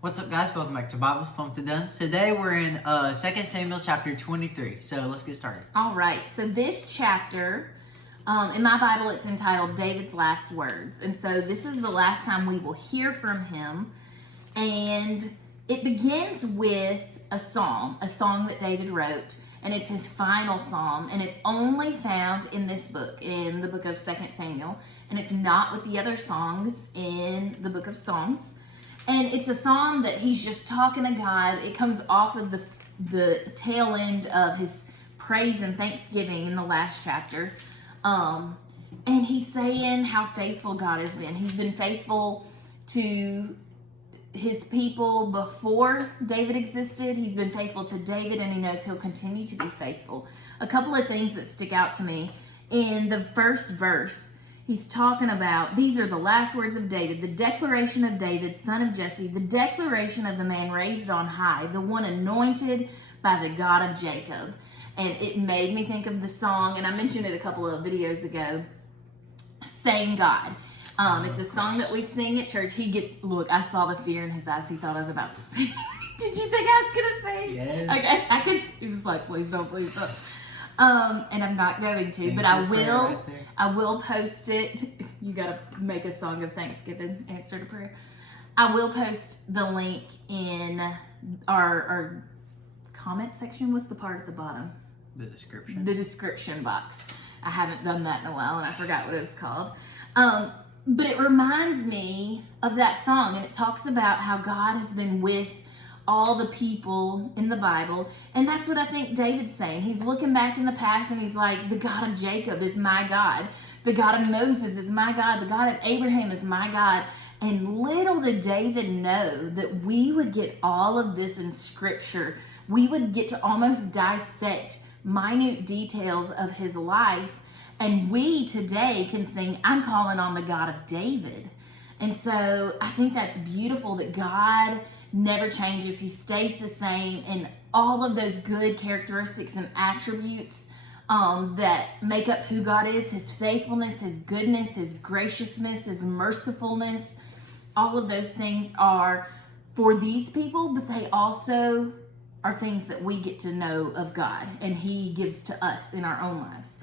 What's up, guys? Welcome back to Bible Funk the Duns. Today we're in 2 Samuel chapter 23. So let's get started. All right. So this chapter, in my Bible, it's entitled David's Last Words. And so this is the last time we will hear from him. And it begins with a song that David wrote. And it's his final psalm. And it's only found in this book, in the book of 2 Samuel. And it's not with the other songs in the book of Psalms. And it's a song that he's just talking to God. It comes off of the tail end of his praise and thanksgiving in the last chapter. And he's saying how faithful God has been. He's been faithful to his people before David existed. He's been faithful to David, and he knows he'll continue to be faithful. A couple of things that stick out to me. In the first verse, he's talking about, these are the last words of David, the declaration of David, son of Jesse, the declaration of the man raised on high, the one anointed by the God of Jacob. And it made me think of the song, and I mentioned it a couple of videos ago, Same God. It's a song that we sing at church. Look, I saw the fear in his eyes. He thought I was about to sing. Did you think I was going to sing? Yes. Okay, he was like, please don't. And I'm not going to, but I will. I will post it. You gotta make a song of Thanksgiving, answer to prayer. I will post the link in our comment section. What's the part at the bottom? The description. The description box. I haven't done that in a while, and I forgot what it was called. But it reminds me of that song, and it talks about how God has been with all the people in the Bible. And that's what I think David's saying. He's looking back in the past and he's like, the God of Jacob is my God. The God of Moses is my God. The God of Abraham is my God. And little did David know that we would get all of this in Scripture. We would get to almost dissect minute details of his life. And we today can sing, I'm calling on the God of David. And so I think that's beautiful that God never changes. He stays the same, and all of those good characteristics and attributes that make up who God is, his faithfulness, his goodness, his graciousness, his mercifulness, all of those things are for these people, but they also are things that we get to know of God and he gives to us in our own lives.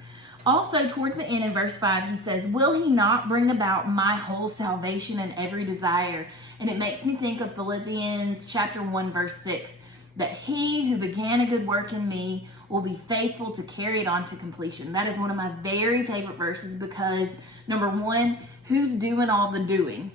Also, towards the end in verse 5, he says, will he not bring about my whole salvation and every desire? And it makes me think of Philippians chapter 1, verse 6, that he who began a good work in me will be faithful to carry it on to completion. That is one of my very favorite verses because, number one, who's doing all the doing?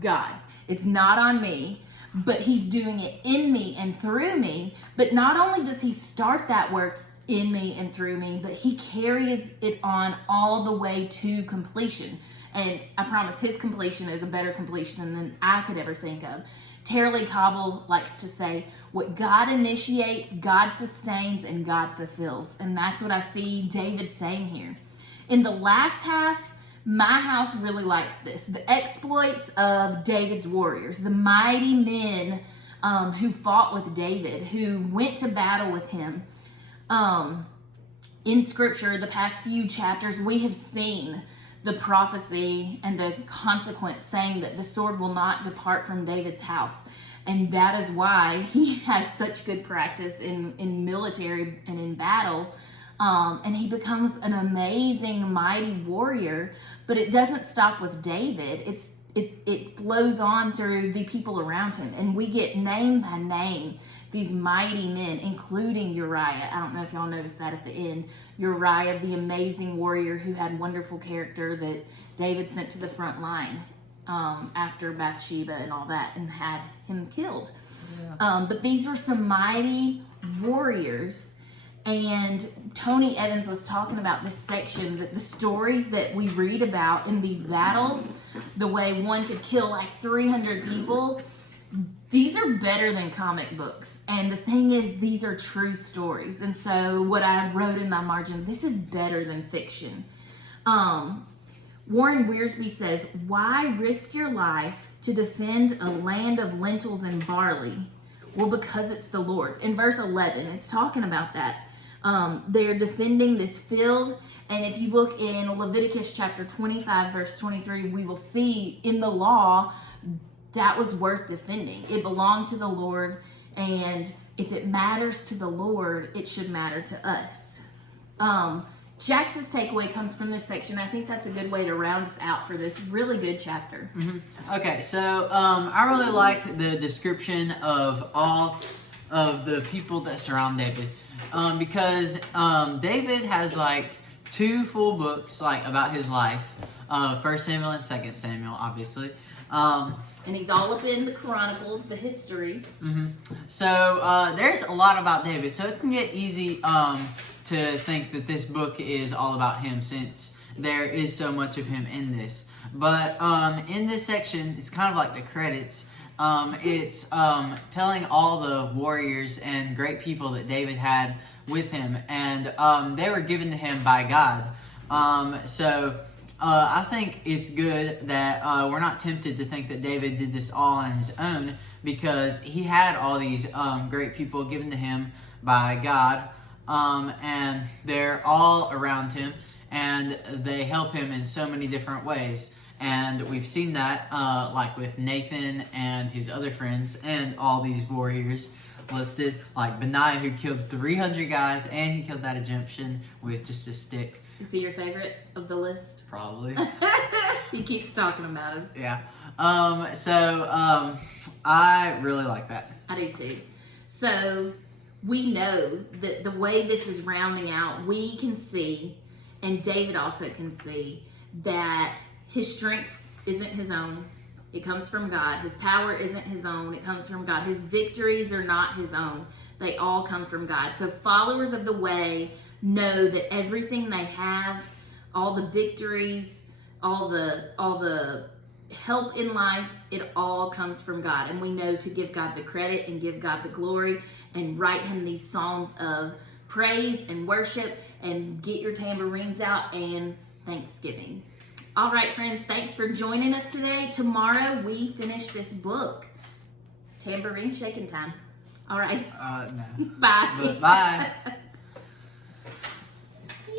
God. It's not on me, but he's doing it in me and through me. But not only does he start that work in me and through me, but he carries it on all the way to completion. And I promise his completion is a better completion than I could ever think of. Tara-Leigh Cobble likes to say, what God initiates, God sustains, and God fulfills. And that's what I see David saying here. In the last half, my house really likes this. The exploits of David's warriors, the mighty men who fought with David, who went to battle with him. In Scripture, the past few chapters, we have seen the prophecy and the consequence saying that the sword will not depart from David's house. And that is why he has such good practice in military and in battle. And he becomes an amazing, mighty warrior. But it doesn't stop with David. It flows on through the people around him. And we get name by name these mighty men, including Uriah. I don't know if y'all noticed that at the end. Uriah, the amazing warrior who had wonderful character that David sent to the front line after Bathsheba and all that and had him killed. Yeah. But these were some mighty warriors. And Tony Evans was talking about this section, that the stories that we read about in these battles, the way one could kill like 300 people, these are better than comic books. And the thing is, these are true stories. And so what I wrote in my margin, this is better than fiction. Warren Wiersbe says, why risk your life to defend a land of lentils and barley? Well, because it's the Lord's. In verse 11, it's talking about that. They're defending this field. And if you look in Leviticus chapter 25, verse 23, we will see in the law, that was worth defending. It belonged to the Lord, and if it matters to the Lord, it should matter to us. Jax's takeaway comes from this section. I think that's a good way to round us out for this really good chapter. Okay, so I really like the description of all of the people that surround David, because David has like 2 full books like about his life, 1 Samuel and 2 Samuel, obviously. And he's all up in the Chronicles, the history. So there's a lot about David, so it can get easy to think that this book is all about him, since there is so much of him in this. But in this section, it's kind of like the credits. It's telling all the warriors and great people that David had with him, and they were given to him by God. So I think it's good that we're not tempted to think that David did this all on his own, because he had all these great people given to him by God, and they're all around him, and they help him in so many different ways. And we've seen that like with Nathan and his other friends and all these warriors listed, like Benaiah, who killed 300 guys, and he killed that Egyptian with just a stick. Is he your favorite of the list? Probably. He keeps talking about him. Yeah. I really like that. I do too. So we know that the way this is rounding out, we can see, and David also can see, that his strength isn't his own. It comes from God. His power isn't his own. It comes from God. His victories are not his own. They all come from God. So followers of the way know that everything they have, all the victories, all the help in life, it all comes from God. And we know to give God the credit and give God the glory and write him these psalms of praise and worship, and get your tambourines out and thanksgiving. All right, friends, thanks for joining us today. Tomorrow we finish this book. Tambourine shaking time. All right. No. Bye. But bye.